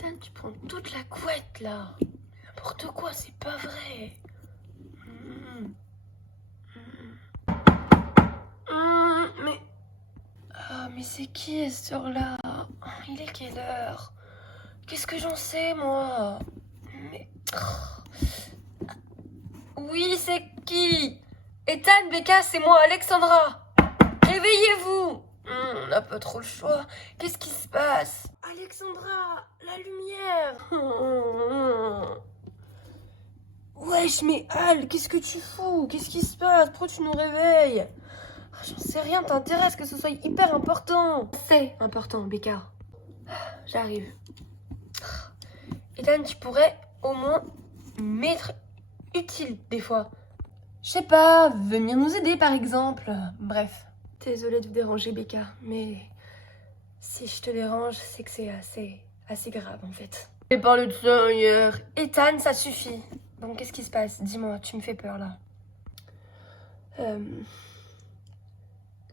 Ethan, tu prends toute la couette là. N'importe quoi, c'est pas vrai. Mais. Ah, mais c'est qui à cette heure-là? Il est quelle heure? Qu'est-ce que j'en sais, moi? Mais. Oui, c'est qui? Ethan, Becca, c'est moi, Alexandra. Réveillez-vous. On n'a pas trop le choix. Qu'est-ce qui se passe? Alexandra, la lumière. Wesh, mais Al, qu'est-ce que tu fous? Qu'est-ce qui se passe? Pourquoi tu nous réveilles? J'en sais rien, t'intéresse que ce soit hyper important. C'est important, Becca. J'arrive. Ethan, tu pourrais au moins m'être utile des fois. Je sais pas, venir nous aider par exemple. Bref. Désolée de vous déranger, Becca, mais si je te dérange, c'est que c'est assez grave en fait. J'ai parlé de ça hier. Ethan, ça suffit. Bon, qu'est-ce qui se passe? Dis-moi, tu me fais peur là.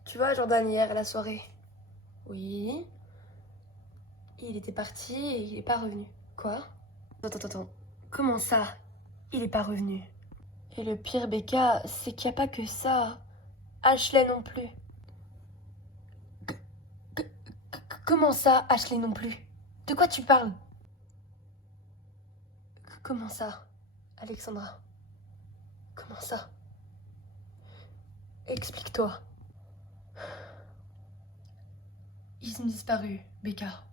Tu vois Jordan hier à la soirée? Oui. Il était parti et il est pas revenu. Quoi? Attends. Comment ça? Il est pas revenu. Et le pire, Becca, c'est qu'il n'y a pas que ça. Ashley non plus. Comment ça, Ashley non plus? De quoi tu parles? Comment ça, Alexandra? Comment ça? Explique-toi. Ils ont disparu, Becca.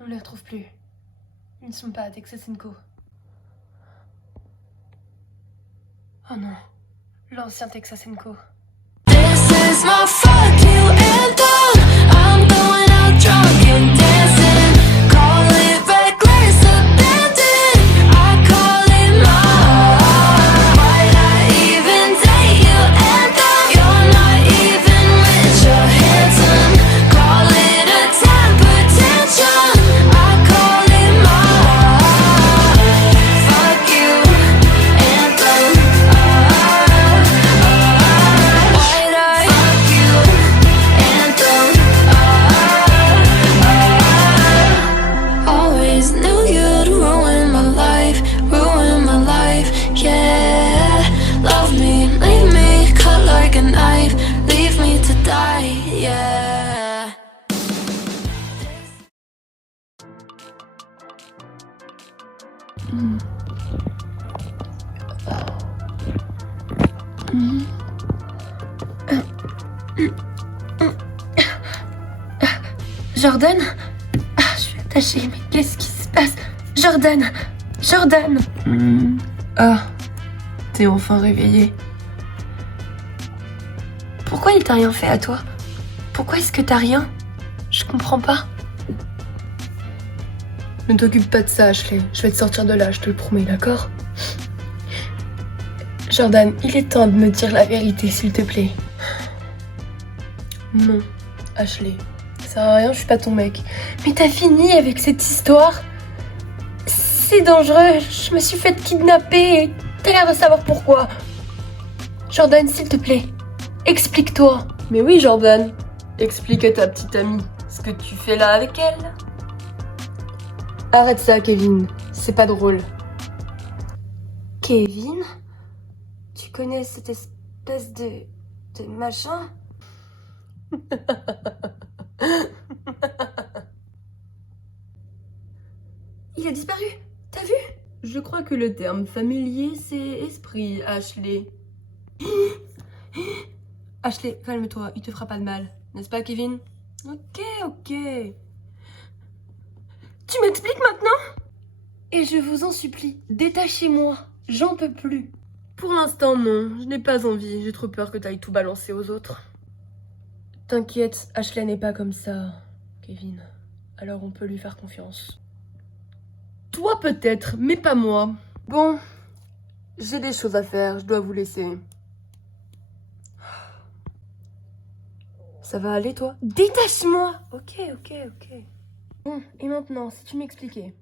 On ne les retrouve plus. Ils ne sont pas à Texas & Co. Oh non, l'ancien Texas & Co. This is my fuck you anthem. I'm going out drunk and dancing. Call it reckless abandon. I call it mine. Why'd I even date you anthem? You're not even rich or handsome. Call it a temper tantrum. I call it mine. Fuck you anthem. Why'd I fuck you anthem? Always knew you'd ruin my life, yeah. Love me, leave me, cut like a knife, leave me to die, yeah. Jordan? Je suis attachée, mais qu'est-ce qui se passe? Jordan! Ah, t'es enfin réveillée. Pourquoi il t'a rien fait à toi? Pourquoi est-ce que t'as rien? Je comprends pas. Ne t'occupe pas de ça, Ashley. Je vais te sortir de là, je te le promets, d'accord? Jordan, il est temps de me dire la vérité, s'il te plaît. Non, Ashley. Ça sert à rien, je suis pas ton mec. Mais t'as fini avec cette histoire? C'est dangereux, je me suis fait kidnapper et t'as l'air de savoir pourquoi. Jordan, s'il te plaît, explique-toi. Mais oui, Jordan, explique à ta petite amie ce que tu fais là avec elle. Arrête ça, Kevin, c'est pas drôle. Kevin? Tu connais cette espèce de machin? Il a disparu, t'as vu? Je crois que le terme familier, c'est esprit, Ashley. Ashley, calme-toi, il te fera pas de mal. N'est-ce pas, Kevin? Ok. Tu m'expliques maintenant? Et je vous en supplie, détachez-moi, j'en peux plus. Pour l'instant, non, je n'ai pas envie, j'ai trop peur que t'ailles tout balancer aux autres. T'inquiète, Ashley n'est pas comme ça, Kevin. Alors on peut lui faire confiance. Toi peut-être, mais pas moi. Bon, j'ai des choses à faire, je dois vous laisser. Ça va aller, toi? Détache-moi! Ok. Bon, et maintenant, si tu m'expliquais.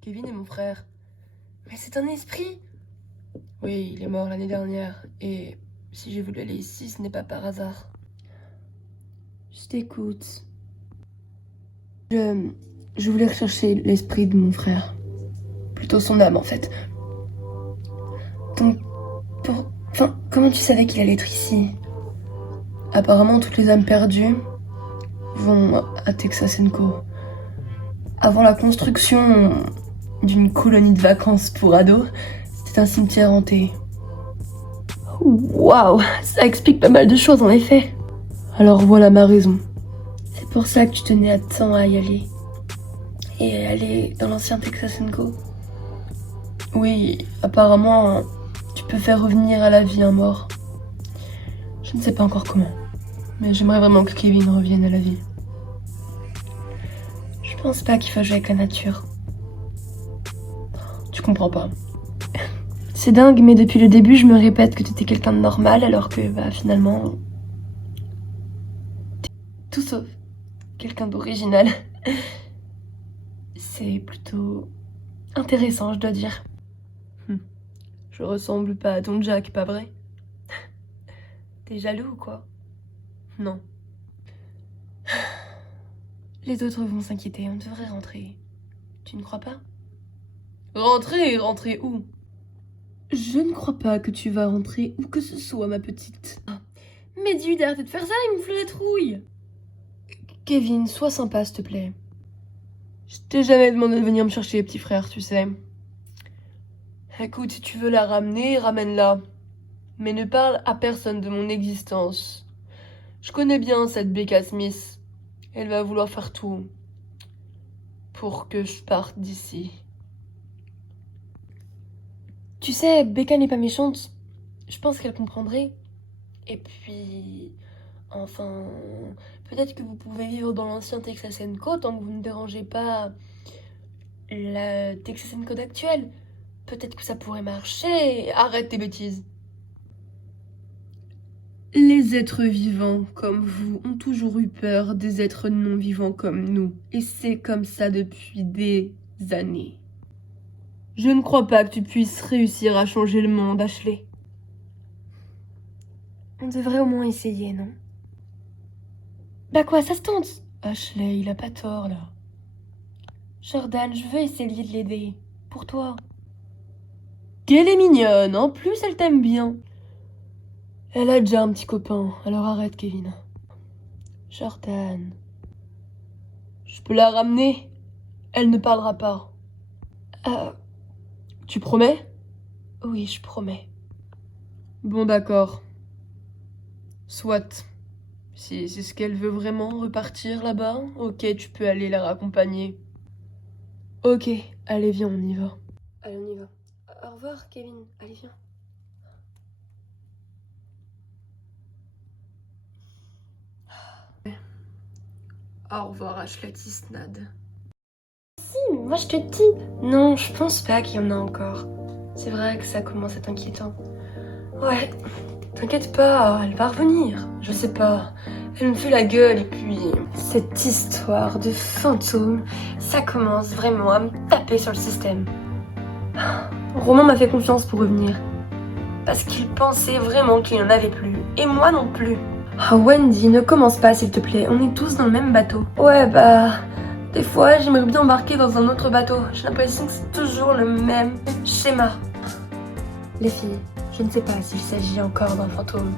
Kevin est mon frère. Mais c'est un esprit! Oui, il est mort l'année dernière. Et si j'ai voulu aller ici, ce n'est pas par hasard. Je t'écoute. Je voulais rechercher l'esprit de mon frère. Plutôt son âme, en fait. Donc, Enfin, comment tu savais qu'il allait être ici? Apparemment, toutes les âmes perdues vont à Texas & Co. Avant la construction d'une colonie de vacances pour ados, c'était un cimetière hanté. Waouh, ça explique pas mal de choses en effet. Alors voilà ma raison. C'est pour ça que tu tenais à tant à y aller. Et aller dans l'ancien Texas & Co. Oui, apparemment, tu peux faire revenir à la vie un mort. Je ne sais pas encore comment. Mais j'aimerais vraiment que Kevin revienne à la vie. Je pense pas qu'il faut jouer avec la nature. Tu comprends pas. C'est dingue, mais depuis le début, je me répète que t'étais quelqu'un de normal, alors que, finalement... t'es tout sauf quelqu'un d'original. C'est plutôt intéressant, je dois dire. Je ressemble pas à ton Jack, pas vrai? T'es jaloux ou quoi? Non. Les autres vont s'inquiéter, on devrait rentrer. Tu ne crois pas? Rentrer où? Je ne crois pas que tu vas rentrer où que ce soit, ma petite. Mais dis-lui d'arrêter de faire ça, il me fout la trouille. Kevin, sois sympa, s'il te plaît. Je t'ai jamais demandé de venir me chercher, petit frère, tu sais. Écoute, si tu veux la ramener, ramène-la. Mais ne parle à personne de mon existence. Je connais bien cette Becca Smith. Elle va vouloir faire tout pour que je parte d'ici. Tu sais, Becca n'est pas méchante. Je pense qu'elle comprendrait. Et puis... Enfin... Peut-être que vous pouvez vivre dans l'ancien Texas & Co. tant que vous ne dérangez pas la Texas & Co. actuelle. Peut-être que ça pourrait marcher. Arrête tes bêtises. Les êtres vivants comme vous ont toujours eu peur des êtres non vivants comme nous. Et c'est comme ça depuis des années. Je ne crois pas que tu puisses réussir à changer le monde, Ashley. On devrait au moins essayer, non? Bah quoi, ça se tente? Ashley, il a pas tort, là. Jordan, je veux essayer de l'aider. Pour toi. Qu'elle est mignonne, en plus elle t'aime bien. Elle a déjà un petit copain, alors arrête, Kevin. Jordan. Je peux la ramener? Elle ne parlera pas. Tu promets? Oui, je promets. Bon, d'accord. Soit. Si c'est ce qu'elle veut vraiment, repartir là-bas, ok, tu peux aller la raccompagner. Ok, allez, viens, on y va. Allez, on y va. Au revoir, Kevin. Allez, viens. Au revoir, Ashley Tisnade. Si, moi je te dis. Non, je pense pas qu'il y en a encore. C'est vrai que ça commence à être inquiétant. Ouais, t'inquiète pas, elle va revenir. Je sais pas. Elle me fait la gueule et puis... Cette histoire de fantôme, ça commence vraiment à me taper sur le système. Romain m'a fait confiance pour revenir. Parce qu'il pensait vraiment qu'il n'y en avait plus. Et moi non plus. Ah Wendy, ne commence pas s'il te plaît, on est tous dans le même bateau. Ouais des fois j'aimerais bien embarquer dans un autre bateau. J'ai l'impression que c'est toujours le même schéma. Les filles, je ne sais pas s'il s'agit encore d'un fantôme.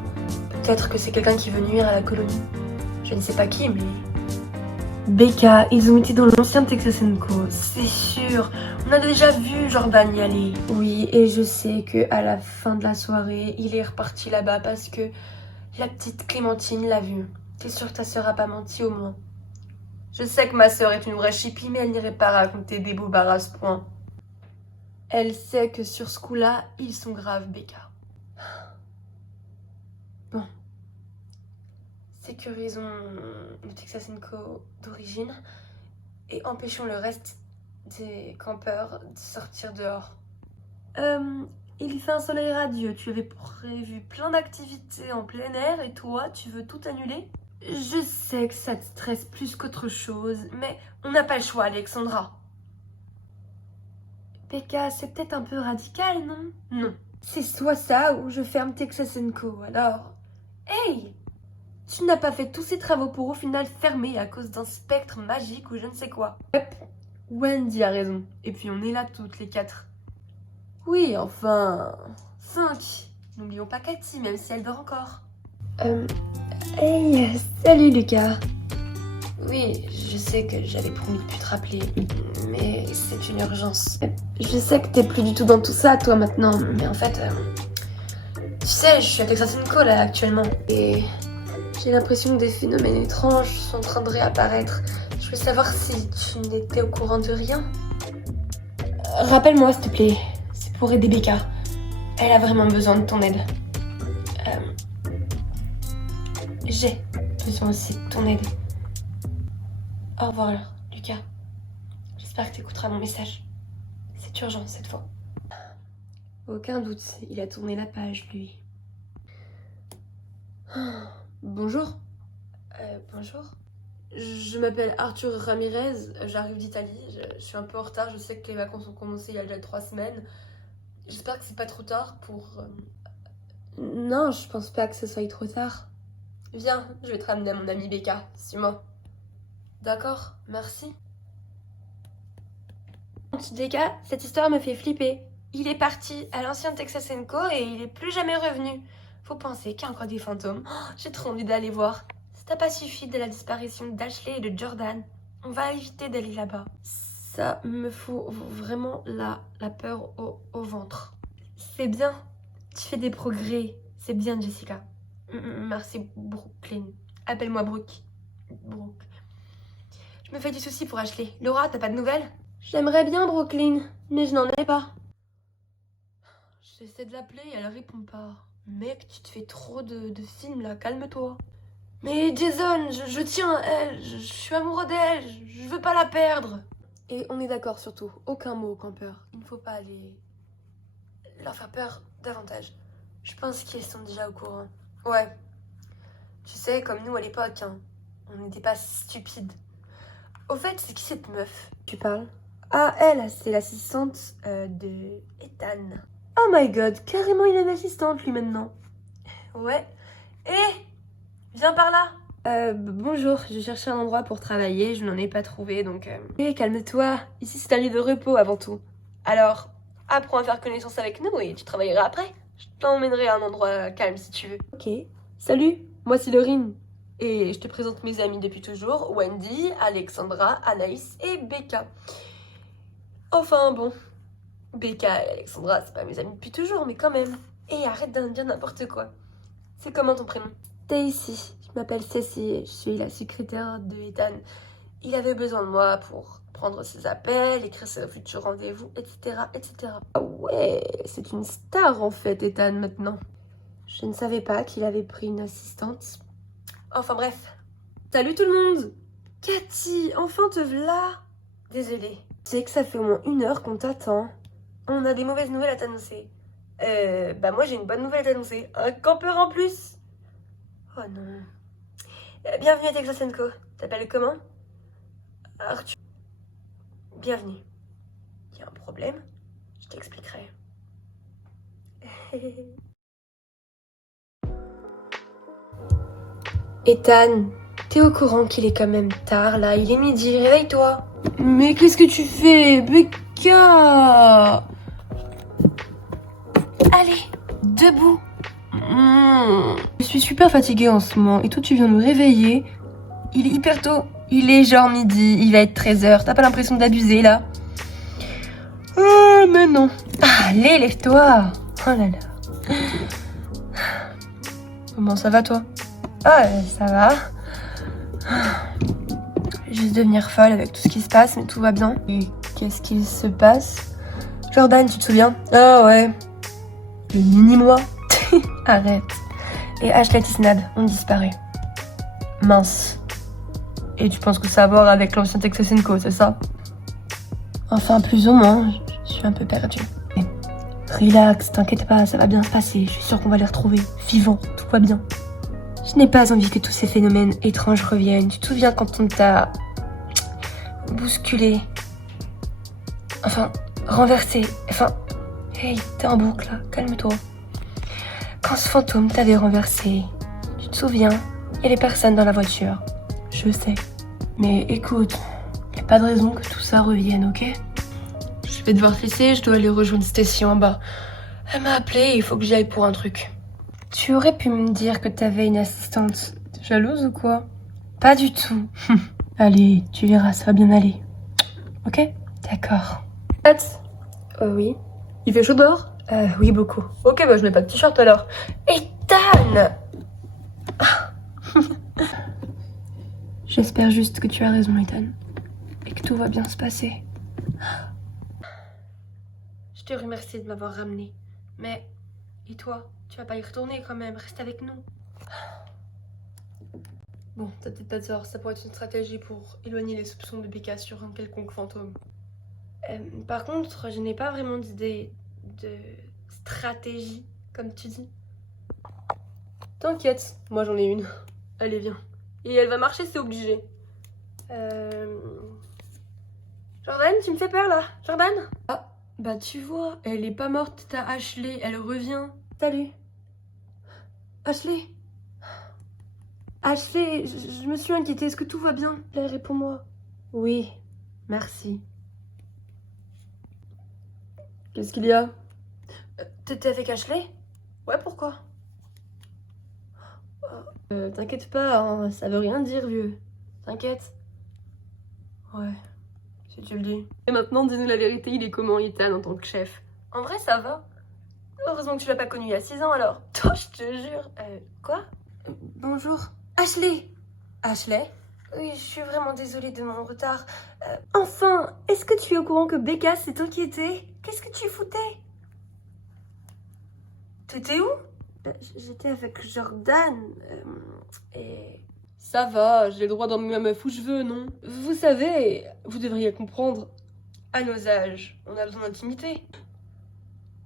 Peut-être que c'est quelqu'un qui veut nuire à la colonie. Je ne sais pas qui, mais... Becca, ils ont été dans l'ancien Texas & Co, c'est sûr. On a déjà vu Jordan y aller. Oui, et je sais que à la fin de la soirée, il est reparti là-bas parce que la petite Clémentine l'a vu. T'es sûre que ta sœur a pas menti au moins? Je sais que ma sœur est une vraie chipie, mais elle n'irait pas raconter des bobards à ce point. Elle sait que sur ce coup-là, ils sont graves, Becca. Bon. Sécurisons le Texas & Co d'origine et empêchons le reste des campeurs de sortir dehors. Il fait un soleil radieux, tu avais prévu plein d'activités en plein air et toi, tu veux tout annuler? Je sais que ça te stresse plus qu'autre chose, mais on n'a pas le choix, Alexandra. Becca, c'est peut-être un peu radical, non? Non. C'est soit ça ou je ferme Texas & Co, alors... Hey! Tu n'as pas fait tous ces travaux pour au final fermer à cause d'un spectre magique ou je ne sais quoi. Yep, Wendy a raison. Et puis on est là toutes les 4. Oui, enfin... 5. N'oublions pas Cathy, même si elle dort encore. Hey, salut Lucas. Oui, je sais que j'avais promis de plus te rappeler, mais c'est une urgence. Je sais que t'es plus du tout dans tout ça, toi, maintenant, mais en fait... tu sais, je suis à Texas & Co, là, actuellement, et j'ai l'impression que des phénomènes étranges sont en train de réapparaître. Je veux savoir si tu n'étais au courant de rien. Rappelle-moi, s'il te plaît. C'est pour aider Becca. Elle a vraiment besoin de ton aide. J'ai besoin aussi de ton aide. Au revoir, Lucas. J'espère que tu écouteras mon message. C'est urgent cette fois. Aucun doute, il a tourné la page, lui. Bonjour. Bonjour. Je m'appelle Arthur Ramirez, j'arrive d'Italie. Je suis un peu en retard, je sais que les vacances ont commencé il y a déjà 3 semaines. J'espère que c'est pas trop tard pour... Non, je pense pas que ce soit trop tard. Viens, je vais te ramener à mon ami Becca, suis-moi. D'accord, merci. Becca, cette histoire me fait flipper. Il est parti à l'ancien Texas & Co et il est plus jamais revenu. Faut penser qu'il y a encore des fantômes. Oh, j'ai trop envie d'aller voir. Ça t'a pas suffi de la disparition d'Ashley et de Jordan. On va éviter d'aller là-bas. Ça me fout vraiment la peur au ventre. C'est bien. Tu fais des progrès. C'est bien, Jessica. Merci, Brooklyn. Appelle-moi Brooke. Brooke. Je me fais du souci pour Ashley. Laura, t'as pas de nouvelles? J'aimerais bien, Brooklyn, mais je n'en ai pas. J'essaie de l'appeler et elle répond pas. Mec, tu te fais trop de films là, calme-toi. Mais Jason, je tiens à elle, je suis amoureux d'elle, je veux pas la perdre. Et on est d'accord surtout, aucun mot au campeur. Il ne faut pas aller leur faire peur davantage. Je pense qu'ils sont déjà au courant. Ouais. Tu sais, comme nous à l'époque, hein, on n'était pas stupides. Au fait, c'est qui cette meuf? Tu parles? Ah, elle, c'est l'assistante de Ethan. Oh my god, carrément il a une assistante lui maintenant. Ouais. Viens par là. Bonjour, je cherchais un endroit pour travailler, je n'en ai pas trouvé donc... calme-toi, ici c'est un lieu de repos avant tout. Alors, apprends à faire connaissance avec nous et tu travailleras après. Je t'emmènerai à un endroit calme si tu veux. Ok. Salut, moi c'est Laurine. Et je te présente mes amis depuis toujours, Wendy, Alexandra, Anaïs et Becca. Enfin bon, Becca et Alexandra, c'est pas mes amis depuis toujours, mais quand même. Et arrête de dire n'importe quoi. C'est comment ton prénom? Daisy. Je m'appelle Cécile, je suis la secrétaire de Ethan. Il avait besoin de moi pour prendre ses appels, écrire ses futurs rendez-vous, etc., etc. Ah ouais, c'est une star en fait, Ethan, maintenant. Je ne savais pas qu'il avait pris une assistante. Enfin bref. Salut tout le monde! Cathy, enfin te v'là! Désolée. Tu sais que ça fait au moins 1 heure qu'on t'attend. On a des mauvaises nouvelles à t'annoncer. Moi j'ai une bonne nouvelle à t'annoncer. Un campeur en plus! Oh non. Bienvenue à Texas & Co. T'appelles comment? Arthur. Bienvenue. Il y a un problème? Je t'expliquerai. Ethan, t'es au courant qu'il est quand même tard là? Il est midi, réveille-toi. Mais qu'est-ce que tu fais, Becca? Allez, debout. Je suis super fatiguée en ce moment et toi tu viens me réveiller. Il est hyper tôt. Il est genre midi, il va être 13h. T'as pas l'impression d'abuser là? Mais non. Allez, lève-toi. Oh là là. Comment ça va toi? Ah, ça va. Juste devenir folle avec tout ce qui se passe, mais tout va bien. Et qu'est-ce qu'il se passe? Jordan, tu te souviens? Ah ouais. Le mini-moi. Arrête. Et Ashley et Tisnad ont disparu. Mince. Et tu penses que ça a à voir avec l'ancien Texas & Co, c'est ça? Enfin, plus ou moins. Je suis un peu perdue. Mais relax, t'inquiète pas, ça va bien se passer. Je suis sûre qu'on va les retrouver vivants. Tout va bien. Je n'ai pas envie que tous ces phénomènes étranges reviennent. Tu te souviens quand on t'a bousculé? Enfin, renversé. Enfin, hey, t'es en boucle là, calme-toi. Quand ce fantôme t'avait renversé, tu te souviens? Il y a des personnes dans la voiture. Je sais. Mais écoute, y a pas de raison que tout ça revienne, ok? Je vais devoir te laisser, je dois aller rejoindre Stacy en bas. Elle m'a appelé, il faut que j'y aille pour un truc. Tu aurais pu me dire que t'avais une assistante. T'es jalouse ou quoi? Pas du tout. Allez, tu verras, ça va bien aller. Ok? D'accord. Oui. Il fait chaud dehors? Oui, beaucoup. Ok, bah je mets pas de t-shirt alors. Ethan! J'espère juste que tu as raison, Ethan. Et que tout va bien se passer. Je te remercie de m'avoir ramené. Mais, et toi? Tu vas pas y retourner quand même, reste avec nous. Bon, t'as peut-être pas tort, ça pourrait être une stratégie pour éloigner les soupçons de Becca sur un quelconque fantôme. Par contre, je n'ai pas vraiment d'idée de stratégie, comme tu dis. T'inquiète, moi j'en ai une. Allez, viens. Et elle va marcher, c'est obligé. Jordan, tu me fais peur là. Jordan? Ah, bah tu vois, elle est pas morte, ta Ashley, elle revient. Salut. Ashley? Ashley, je me suis inquiétée, est-ce que tout va bien? Là, réponds-moi. Oui, merci. Qu'est-ce qu'il y a? T'étais avec Ashley? Ouais, pourquoi? T'inquiète pas, hein, ça veut rien dire, vieux. T'inquiète. Ouais, si tu le dis. Et maintenant, dis-nous la vérité, il est comment, Ethan, en tant que chef? En vrai, ça va. Heureusement que tu l'as pas connu il y a 6 ans, alors. Toi, je te jure. Quoi? Bonjour. Ashley! Ashley? Oui, je suis vraiment désolée de mon retard. Enfin, est-ce que tu es au courant que Becca s'est inquiétée? Qu'est-ce que tu foutais? T'étais où? J'étais avec Jordan, et... Ça va, j'ai le droit d'emmener ma meuf où je veux, non? Vous savez, vous devriez comprendre. À nos âges, on a besoin d'intimité.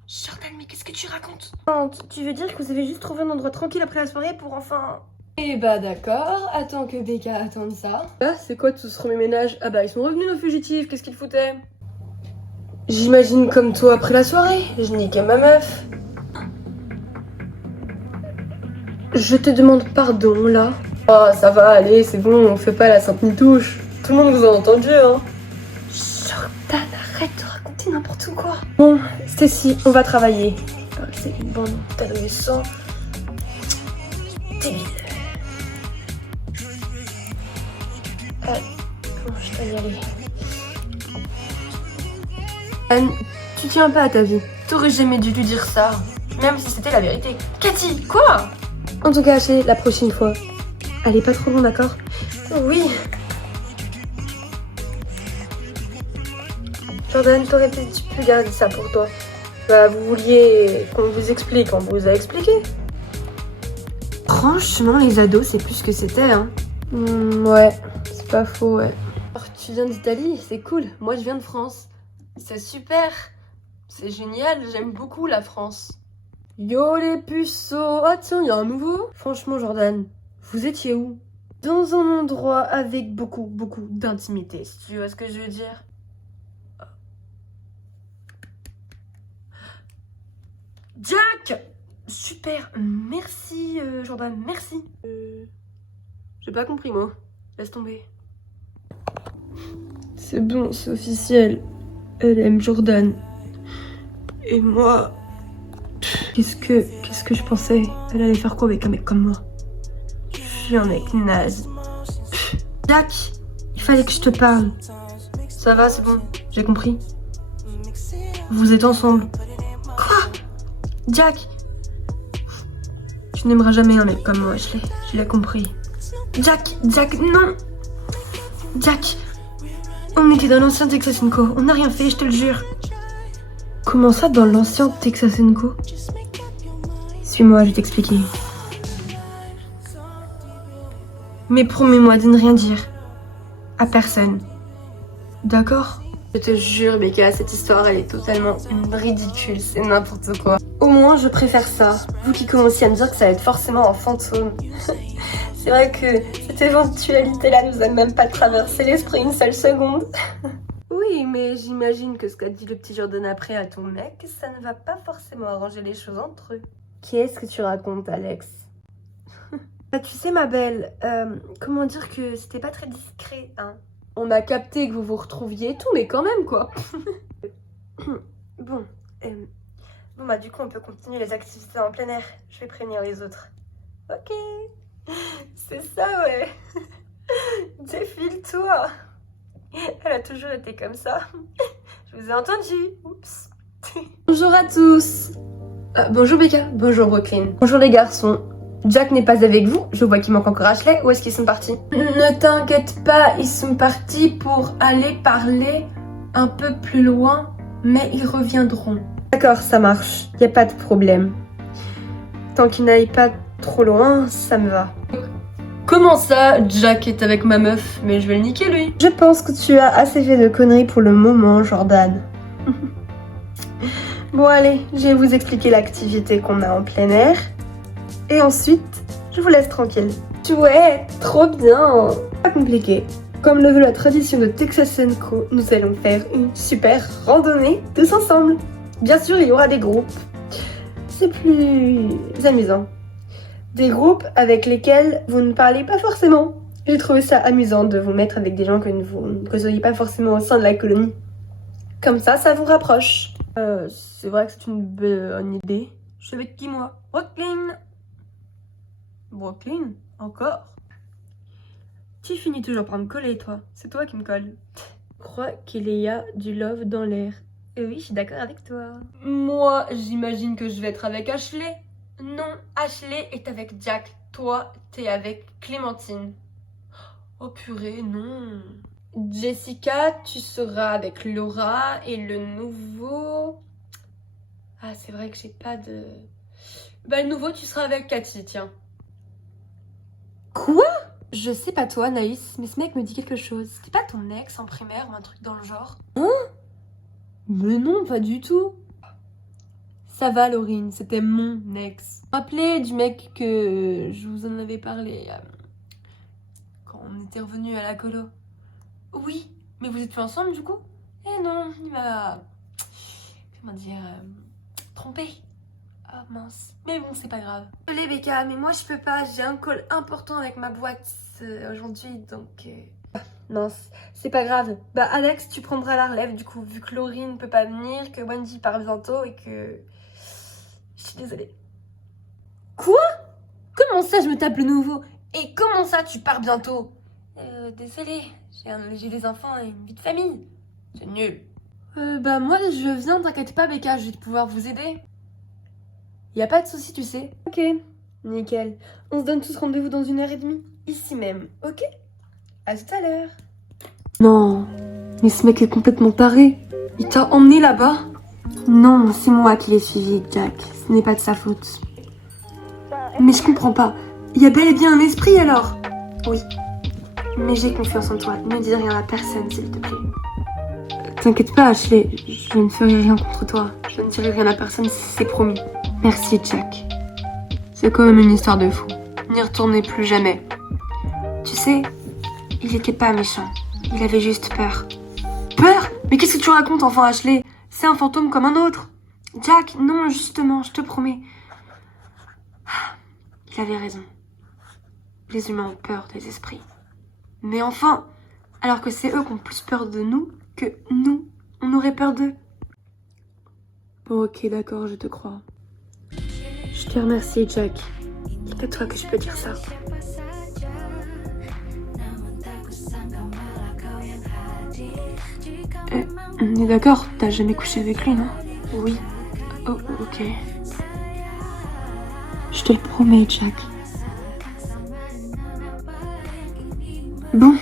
Jordan, mais qu'est-ce que tu racontes? Tu veux dire que vous avez juste trouvé un endroit tranquille après la soirée pour enfin... Eh bah d'accord, attends que Becca attende ça. Ah, c'est quoi tout ce remue-ménage? Ah bah ils sont revenus nos fugitifs, qu'est-ce qu'ils foutaient? J'imagine comme toi après la soirée, je niquais ma meuf. Je te demande pardon là. Oh ça va, allez, c'est bon, on fait pas la sainte ni-touche. Tout le monde vous a entendu, hein. Jordan, arrête de raconter n'importe quoi. Bon, Stacy, on va travailler. C'est une bande d'adolescents. Débile. Bon, je dois y aller. Anne, tu tiens pas à ta vie. T'aurais jamais dû lui dire ça. Même si c'était la vérité. Cathy, quoi? En tout cas, Ashley, la prochaine fois. Allez, pas trop loin, d'accord? Oui. Jordan, t'aurais peut-être pu garder ça pour toi. Bah, vous vouliez qu'on vous explique, on vous a expliqué. Franchement, les ados, c'est plus ce que c'était, hein. Ouais, c'est pas faux, ouais. Alors, tu viens d'Italie, c'est cool. Moi, je viens de France. C'est super. C'est génial, j'aime beaucoup la France. Yo les puceaux. Ah tiens, il y a un nouveau. Franchement, Jordan, vous étiez où? Dans un endroit avec beaucoup d'intimité, si tu vois ce que je veux dire. Jack! Super, merci Jordan, merci. J'ai pas compris moi, laisse tomber. C'est bon, c'est officiel. Elle aime Jordan. Et moi... Qu'est-ce que je pensais? Elle allait faire quoi avec un mec comme moi? Je suis un mec naze. Jack, il fallait que je te parle. Ça va, c'est bon, j'ai compris. Vous êtes ensemble. Quoi? Jack, tu n'aimeras jamais un mec comme moi, Ashley. Tu l'as compris. Jack, non. Jack, on était dans l'ancien Texas & Co. On n'a rien fait, je te le jure. Comment ça, dans l'ancien Texas & Co? Suis-moi, je vais t'expliquer. Mais promets-moi de ne rien dire. À personne. D'accord? Je te jure, Becca, cette histoire, elle est totalement ridicule. C'est n'importe quoi. Au moins, je préfère ça. Vous qui commenciez à me dire que ça va être forcément un fantôme. C'est vrai que cette éventualité-là nous a même pas traversé l'esprit une seule seconde. Oui, mais j'imagine que ce qu'a dit le petit Jordan après à ton mec, ça ne va pas forcément arranger les choses entre eux. Qu'est-ce que tu racontes, Alex? Bah, tu sais, ma belle, comment dire que c'était pas très discret, hein. On a capté que vous vous retrouviez et tout, mais quand même, quoi. Bon, bah du coup, on peut continuer les activités en plein air. Je vais prévenir les autres. Ok, c'est ça, ouais. Défile-toi. Elle a toujours été comme ça. Je vous ai entendu. Oups. Bonjour à tous. Bonjour Becca. Bonjour Brooklyn. Bonjour les garçons. Jack n'est pas avec vous. Je vois qu'il manque encore Ashley. Où est-ce qu'ils sont partis? Ne t'inquiète pas, ils sont partis pour aller parler un peu plus loin, mais ils reviendront. D'accord, ça marche. Y a pas de problème. Tant qu'ils n'aillent pas trop loin, ça me va. Comment ça, Jack est avec ma meuf? Mais je vais le niquer, lui. Je pense que tu as assez fait de conneries pour le moment, Jordan. Bon, allez, je vais vous expliquer l'activité qu'on a en plein air. Et ensuite, je vous laisse tranquille. Ouais, trop bien. Pas compliqué. Comme le veut la tradition de Texas & Co, nous allons faire une super randonnée tous ensemble. Bien sûr, il y aura des groupes. C'est plus amusant. Des groupes avec lesquels vous ne parlez pas forcément. J'ai trouvé ça amusant de vous mettre avec des gens que vous ne côtoyez pas forcément au sein de la colonie. Comme ça vous rapproche. C'est vrai que c'est une bonne idée. Je suis avec qui, moi? Brooklyn. Brooklyn? Encore? Tu finis toujours par me coller, toi. C'est toi qui me colle. Je crois qu'il y a du love dans l'air. Et oui, je suis d'accord avec toi. Moi, j'imagine que je vais être avec Ashley. Non, Ashley est avec Jack. Toi, t'es avec Clémentine. Oh purée, non. Jessica, tu seras avec Laura et le nouveau... Ah, c'est vrai que j'ai pas de... Bah, le nouveau, tu seras avec Cathy, tiens. Quoi? Je sais pas toi, Naïs, mais ce mec me dit quelque chose. C'était pas ton ex en primaire ou un truc dans le genre? Hein? Mais non, pas du tout. Ça va, Laurine, c'était mon ex. Rappelez du mec que je vous en avais parlé quand on était revenu à la colo. Oui, mais vous êtes plus ensemble du coup? Eh non, il m'a... Comment dire... trompé. Ah mince. Mais bon, c'est pas grave. Désolée Becca, mais moi je peux pas. J'ai un call important avec ma boîte aujourd'hui, donc... Non, c'est pas grave. Bah Alex, tu prendras la relève du coup, vu que Laurine ne peut pas venir, que Wendy part bientôt et que... Je suis désolée. Quoi? Comment ça je me tape le nouveau? Et comment ça tu pars bientôt? Désolée, j'ai des enfants et une vie de famille. C'est nul. Bah moi je viens, t'inquiète pas Becca, je vais pouvoir vous aider. Y a pas de souci, tu sais. Ok, nickel. On se donne tous rendez-vous dans 1h30, ici même, ok? À tout à l'heure. Non, mais ce mec est complètement taré. Il t'a emmené là-bas? Non, c'est moi qui l'ai suivi, Jack. Ce n'est pas de sa faute. Mais je comprends pas. Il y a bel et bien un esprit alors? Oui. Mais j'ai confiance en toi. Ne dis rien à personne, s'il te plaît. T'inquiète pas, Ashley. Je ne ferai rien contre toi. Je ne dirai rien à personne, c'est promis. Merci, Jack. C'est quand même une histoire de fou. N'y retournez plus jamais. Tu sais, il était pas méchant. Il avait juste peur. Peur? Mais qu'est-ce que tu racontes, enfant Ashley? C'est un fantôme comme un autre. Jack, non, justement, je te promets. Il avait raison. Les humains ont peur des esprits. Mais enfin, alors que c'est eux qui ont plus peur de nous que nous, on aurait peur d'eux. Bon, ok, d'accord, je te crois. Je te remercie, Jack. C'est pas toi que je peux dire ça. On est d'accord, t'as jamais couché avec lui, non? Oui. Oh, ok. Je te le promets, Jack. Bon.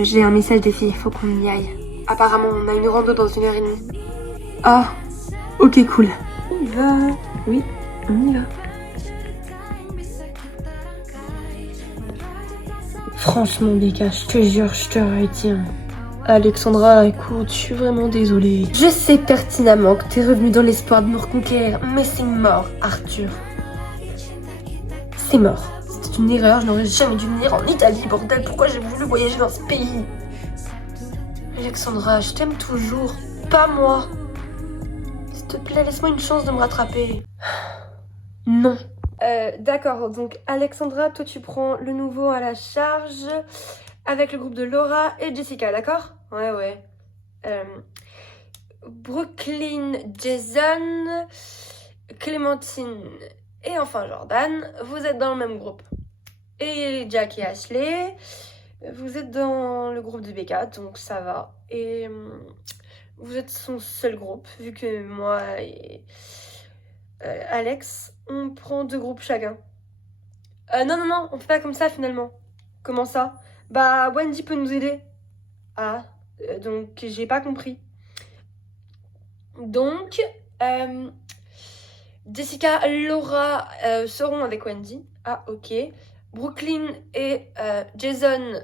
J'ai un message des filles, faut qu'on y aille. Apparemment, on a une rando dans 1h30. Ah, ok, cool. On y va. Oui, on y va. Franchement, Becca, je te jure, je te retiens. Alexandra, écoute, je suis vraiment désolée. Je sais pertinemment que t'es revenue dans l'espoir de me reconquérir, mais c'est mort, Arthur. C'est mort. C'était une erreur, je n'aurais jamais dû venir en Italie, bordel. Pourquoi j'ai voulu voyager dans ce pays? Alexandra, je t'aime toujours, pas moi. S'il te plaît, laisse-moi une chance de me rattraper. Non, D'accord, donc Alexandra, toi tu prends le nouveau à la charge avec le groupe de Laura et Jessica, d'accord? Ouais. Brooklyn, Jason, Clémentine et enfin Jordan, vous êtes dans le même groupe. Et Jack et Ashley, vous êtes dans le groupe de Becca, donc ça va. Et vous êtes son seul groupe, vu que moi et Alex, on prend 2 groupes chacun. Non, on fait pas comme ça finalement. Comment ça? Bah, Wendy peut nous aider. Ah, donc j'ai pas compris. Donc, Jessica, Laura seront avec Wendy. Ah, ok. Brooklyn et Jason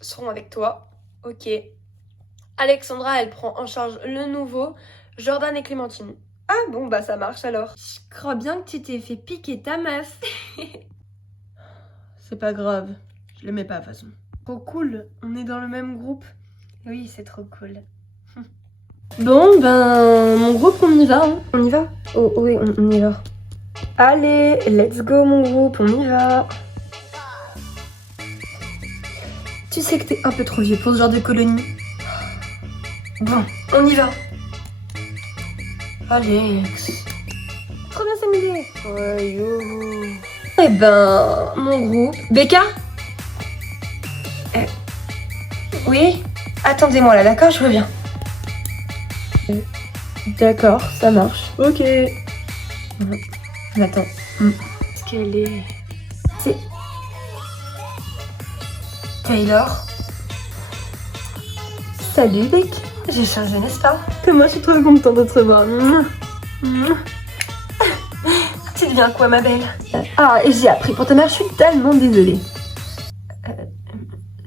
seront avec toi. Ok. Alexandra, elle prend en charge le nouveau. Jordan et Clémentine. Ah bon, bah ça marche alors. Je crois bien que tu t'es fait piquer ta meuf. C'est pas grave. Je l'aimais pas de toute façon. Trop cool. On est dans le même groupe. Oui, c'est trop cool. Bon, ben, mon groupe, on y va. Hein. On y va? Oh, oui, on y va. Allez, let's go, mon groupe, on y va. Tu sais que t'es un peu trop vieux pour ce genre de colonie. Bon, on y va. Alex. Trop bien s'amuser. Ouais, yo. Eh ben, mon groupe. Becca? Oui? Attendez-moi là, d'accord? Je reviens. D'accord, ça marche. Ok. Attends. Est-ce qu'elle est... C'est... Taylor? Salut, Beck. J'ai changé, n'est-ce pas? Que moi, je suis trop contente de te revoir. Tu deviens quoi, ma belle? Ah, j'ai appris pour ta mère, je suis tellement désolée.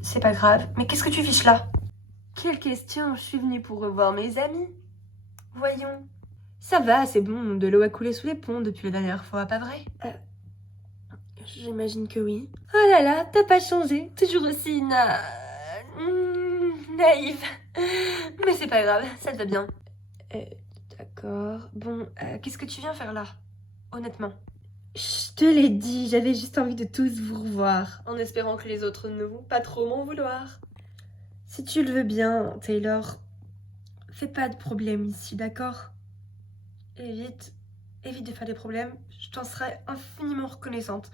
C'est pas grave, mais qu'est-ce que tu fiches là? Quelle question, je suis venue pour revoir mes amis. Voyons. Ça va, c'est bon, de l'eau a coulé sous les ponts depuis la dernière fois, pas vrai? J'imagine que oui. Oh là là, t'as pas changé, toujours aussi naïve. Mais c'est pas grave, ça te va bien. D'accord. Bon, qu'est-ce que tu viens faire là? Honnêtement. Je te l'ai dit, j'avais juste envie de tous vous revoir. En espérant que les autres ne vont pas trop m'en vouloir. Si tu le veux bien, Taylor, fais pas de problème ici, d'accord? Évite de faire des problèmes, je t'en serai infiniment reconnaissante.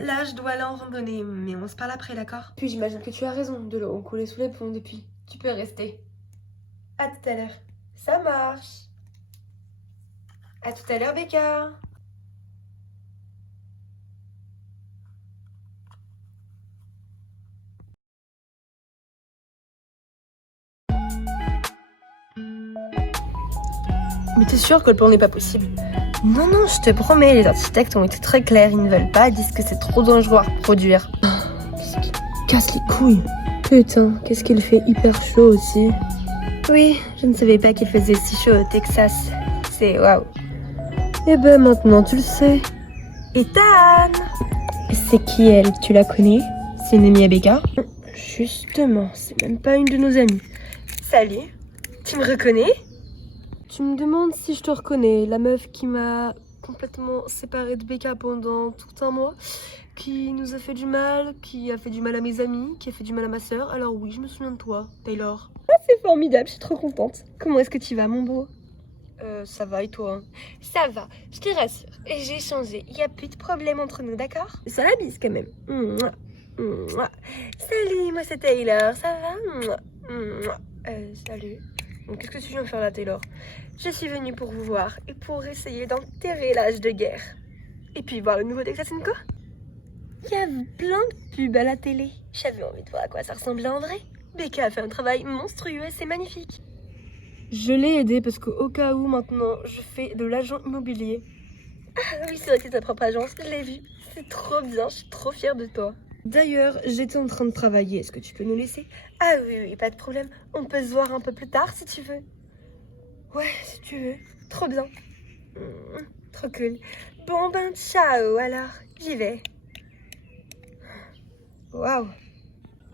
Là, je dois aller en randonnée, mais on se parle après, d'accord? Puis j'imagine que tu as raison, de l'eau coulé sous les ponts depuis. Tu peux rester. À tout à l'heure. Ça marche. À tout à l'heure, Becca. Mais t'es sûre que le plan n'est pas possible? Non, je te promets, les architectes ont été très clairs, ils ne veulent pas, ils disent que c'est trop dangereux à reproduire. Qu'est-ce qui casse les couilles? Putain, qu'est-ce qu'il fait hyper chaud aussi. Oui, je ne savais pas qu'il faisait si chaud au Texas. C'est waouh. Et ben maintenant tu le sais. Ethan! C'est qui elle? Tu la connais? C'est une amie à Becca? Justement, c'est même pas une de nos amies. Salut, tu me reconnais? Tu me demandes si je te reconnais, la meuf qui m'a complètement séparée de Becca pendant tout un mois, qui nous a fait du mal, qui a fait du mal à mes amis, qui a fait du mal à ma sœur. Alors oui, je me souviens de toi, Taylor. Ah, c'est formidable, je suis trop contente. Comment est-ce que tu vas, mon beau? Ça va, et toi? Ça va, je te rassure. J'ai changé, il n'y a plus de problème entre nous, d'accord? Ça la bise quand même. Mouah. Mouah. Salut, moi c'est Taylor, ça va? Mouah. Mouah. Salut. Donc, qu'est-ce que tu viens faire là, Taylor? Je suis venue pour vous voir et pour essayer d'enterrer l'âge de guerre. Et puis voir le nouveau Texas & Co. Il y a plein de pubs à la télé. J'avais envie de voir à quoi ça ressemblait en vrai. Becca a fait un travail monstrueux, c'est magnifique. Je l'ai aidé parce qu'au cas où maintenant je fais de l'agent immobilier. Ah oui, c'est vrai que c'est ta propre agence, je l'ai vu. C'est trop bien, je suis trop fière de toi. D'ailleurs, j'étais en train de travailler, est-ce que tu peux nous laisser? Ah oui, pas de problème. On peut se voir un peu plus tard si tu veux. Ouais, si tu veux. Trop bien. Trop cool. Bon ben, ciao alors, j'y vais. Waouh.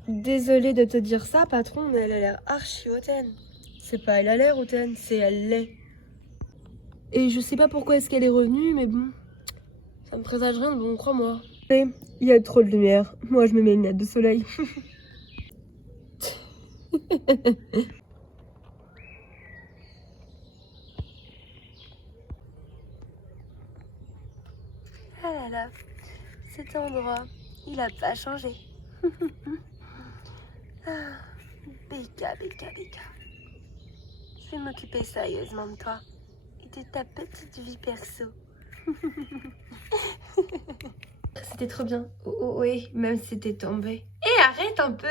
Désolée de te dire ça, patron, mais elle a l'air archi hautaine. C'est pas elle a l'air hautaine, c'est elle l'est. Et je sais pas pourquoi est-ce qu'elle est revenue, mais bon, Ça me présage rien de bon, crois-moi. Il y a trop de lumière. Moi, je me mets une lunettes de soleil. Ah là là, cet endroit, il a pas changé. Ah, Becca. Je vais m'occuper sérieusement de toi et de ta petite vie perso. C'était trop bien. Oui, même si t'es tombée. Et arrête un peu.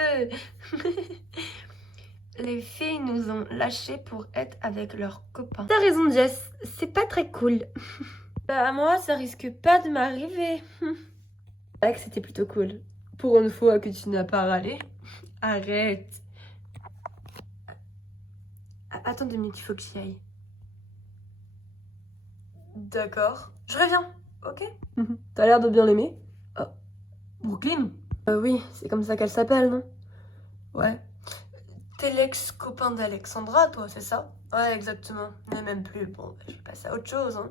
Les filles nous ont lâchés pour être avec leurs copains. T'as raison, Jess. C'est pas très cool. Bah moi, ça risque pas de m'arriver. C'est vrai que c'était plutôt cool. Pour une fois que tu n'as pas râlé. Arrête. Attends 2 minutes, il faut que j'y aille. D'accord. Je reviens, ok? T'as l'air de bien l'aimer. Oh. Brooklyn? Oui, c'est comme ça qu'elle s'appelle, non? Ouais. T'es l'ex-copain d'Alexandra, toi, c'est ça? Ouais, exactement. Mais même plus. Bon, je vais passer à autre chose, hein.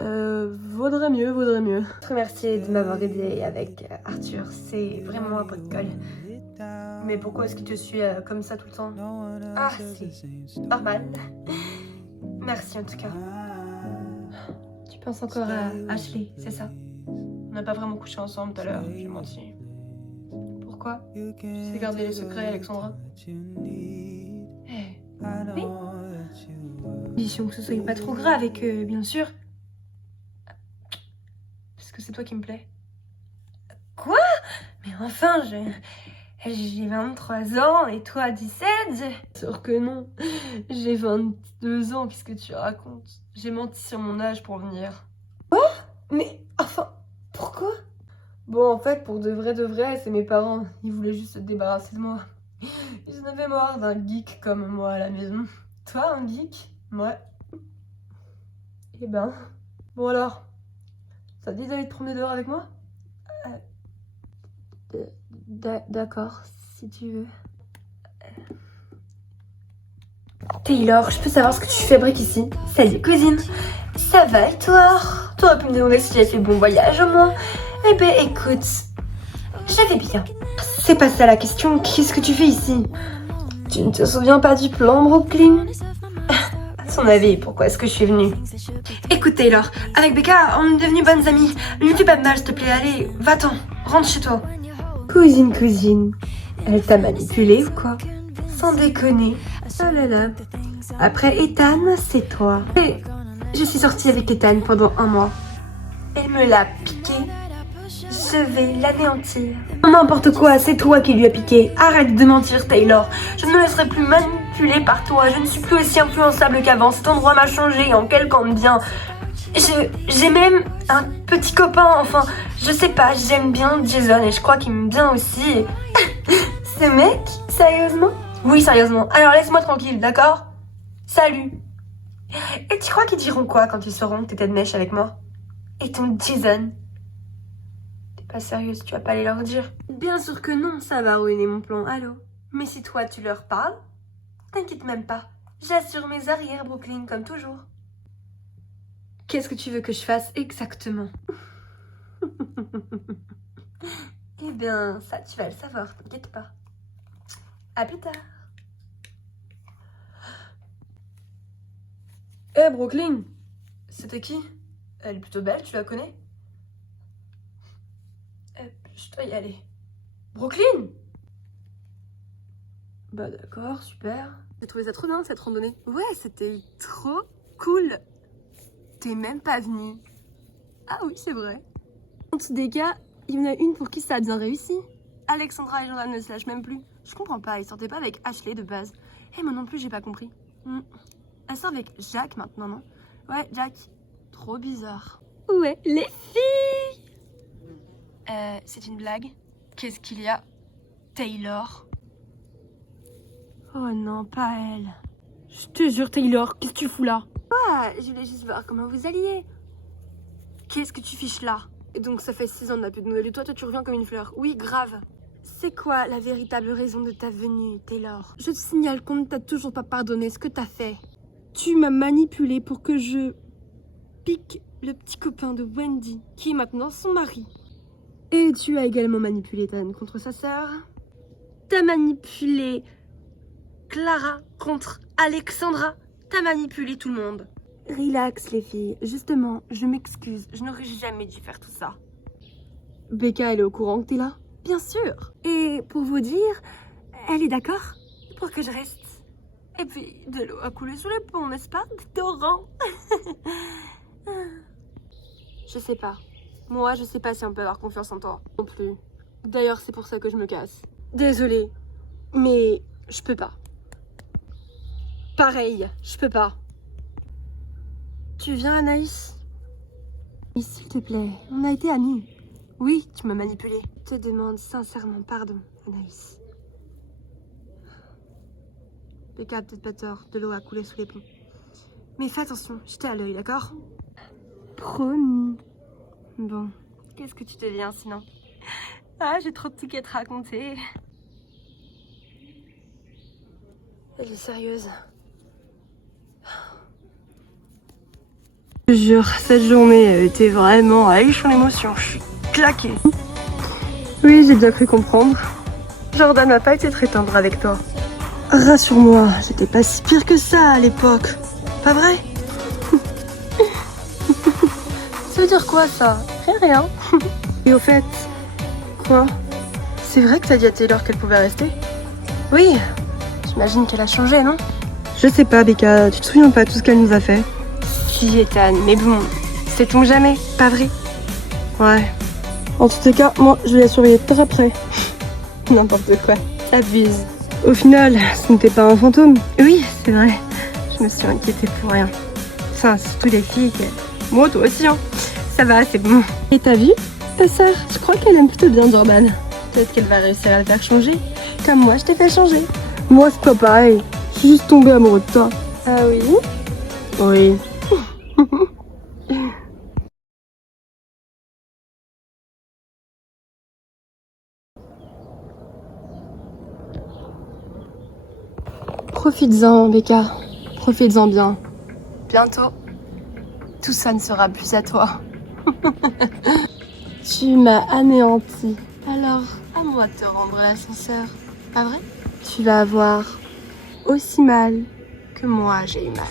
Vaudrait mieux. Je te remercie de m'avoir aidé avec Arthur. C'est vraiment un pot de colle. Mais pourquoi est-ce qu'il te suit comme ça tout le temps? Ah, c'est normal. Merci en tout cas. Tu penses encore à Ashley, c'est ça? On n'a pas vraiment couché ensemble tout à l'heure, j'ai menti. Pourquoi? Tu sais garder les secrets, Alexandra? Oui. Condition que ce soit pas trop grave et que, bien sûr... Parce que c'est toi qui me plais. Quoi? Mais enfin, j'ai 23 ans et toi 17? Sûr que non. J'ai 22 ans, qu'est-ce que tu racontes? J'ai menti sur mon âge pour venir. Quoi? Mais enfin, pourquoi? Bon, en fait, pour de vrai, c'est mes parents. Ils voulaient juste se débarrasser de moi. Ils en avaient marre d'un geek comme moi à la maison. Toi, un geek? Ouais. Eh ben... Bon alors, ça te dit d'aller te promener dehors avec moi? D'accord, si tu veux. Taylor, je peux savoir ce que tu fabriques ici? Salut cousine. Ça va et toi? T'aurais pu me demander si j'avais fait bon voyage au moins. Eh ben écoute, j'avais bien. C'est pas ça la question, qu'est-ce que tu fais ici? Tu ne te souviens pas du plan, Brooklyn? À ton avis, pourquoi est-ce que je suis venue? Écoute Taylor, avec Becca, on est devenues bonnes amies. Ne fais pas de mal s'il te plaît, allez, va-t'en, rentre chez toi. Cousine, elle t'a manipulée ou quoi? Sans déconner. Oh là là. Après Ethan, c'est toi. Et je suis sortie avec Ethan pendant 1 mois. Elle me l'a piqué. Je vais l'anéantir. N'importe quoi, c'est toi qui lui as piqué. Arrête de mentir, Taylor. Je ne me laisserai plus manipuler par toi. Je ne suis plus aussi influençable qu'avant. Cet endroit m'a changé en quel camp de bien. J'ai même un petit copain, enfin, je sais pas, j'aime bien Jason et je crois qu'il m'aime bien aussi. Ce mec? Sérieusement? Oui, sérieusement. Alors laisse-moi tranquille, d'accord? Salut. Et tu crois qu'ils diront quoi quand ils sauront que t'étais de mèche avec moi? Et ton Jason? T'es pas sérieuse, tu vas pas aller leur dire? Bien sûr que non, ça va ruiner mon plan, allô? Mais si toi tu leur parles, t'inquiète même pas. J'assure mes arrières, Brooklyn, comme toujours. Qu'est-ce que tu veux que je fasse exactement? Eh bien, ça, tu vas le savoir, t'inquiète pas. À plus tard. Eh, Brooklyn, c'était qui? Elle est plutôt belle, tu la connais? Je dois y aller. Brooklyn? Bah d'accord, super. J'ai trouvé ça trop bien cette randonnée. Ouais, c'était trop cool. T'es même pas venue. Ah oui, c'est vrai. En tous des cas, il y en a une pour qui ça a bien réussi. Alexandra et Jordan ne se lâchent même plus. Je comprends pas, ils sortaient pas avec Ashley de base. Et moi non plus, j'ai pas compris. Elle sort avec Jack maintenant, non? Ouais, Jack. Trop bizarre. Ouais, les filles! C'est une blague? Qu'est-ce qu'il y a? Taylor? Oh non, pas elle. Je te jure, Taylor, qu'est-ce que tu fous là? Ah, je voulais juste voir comment vous alliez. Qu'est-ce que tu fiches là? Et donc ça fait 6 ans de n'a plus de nouvelles de toi, tu reviens comme une fleur. Oui, grave. C'est quoi la véritable raison de ta venue, Taylor? Je te signale qu'on ne t'a toujours pas pardonné ce que t'as fait. Tu m'as manipulé pour que je Pic, le petit copain de Wendy, qui est maintenant son mari. Et tu as également manipulé Ethan contre sa sœur. T'as manipulé Clara contre Alexandra. T'as manipulé tout le monde. Relax les filles, justement, je m'excuse, je n'aurais jamais dû faire tout ça. Becca, elle est au courant que t'es là? Bien sûr. Et pour vous dire, elle est d'accord pour que je reste. Et puis, de l'eau a coulé sous les ponts, n'est-ce pas? Torrent. Je sais pas. Moi, je sais pas si on peut avoir confiance en toi. Non plus. D'ailleurs, c'est pour ça que je me casse. Désolée, mais je peux pas. Pareil, je peux pas. Tu viens, Anaïs? Oui, s'il te plaît, on a été amis. Oui, tu m'as manipulé. Je te demande sincèrement pardon, Anaïs. Becca a peut-être pas tort, de l'eau a coulé sous les ponts. Mais fais attention, je t'ai à l'œil, d'accord? Promis. Bon, qu'est-ce que tu deviens sinon? Ah, j'ai trop de trucs à te raconter. Elle est sérieuse. Je te jure, cette journée était vraiment riche en émotions. Je suis claquée. Oui, j'ai bien cru comprendre. Jordan n'a pas été très tendre avec toi. Rassure-moi, j'étais pas si pire que ça à l'époque. Pas vrai? Ça veut dire quoi ça? Rien. Et au fait, quoi? C'est vrai que t'as dit à Taylor qu'elle pouvait rester? Oui, j'imagine qu'elle a changé, non? Je sais pas, Becca, tu te souviens pas de tout ce qu'elle nous a fait? Si, Ethan, mais bon, sait-on jamais, pas vrai? Ouais. En tous les cas, moi, je vais la surveiller très près. N'importe quoi, t'abuses. Au final, ce n'était pas un fantôme. Oui, c'est vrai. Je me suis inquiétée pour rien. Enfin, surtout les filles. Moi, toi aussi, hein. Ça va, c'est bon. Et t'as vu, ta sœur? Je crois qu'elle aime plutôt bien Jordan. Peut-être qu'elle va réussir à le faire changer. Comme moi, je t'ai fait changer. Moi, c'est pas pareil. Je suis juste tombée amoureux de toi. Ah oui? Oui. Profites-en, Becca. Profites-en bien. Bientôt, tout ça ne sera plus à toi. Tu m'as anéanti. Alors, à moi de te rendre l'ascenseur. Pas vrai? Tu vas avoir aussi mal que moi j'ai eu mal.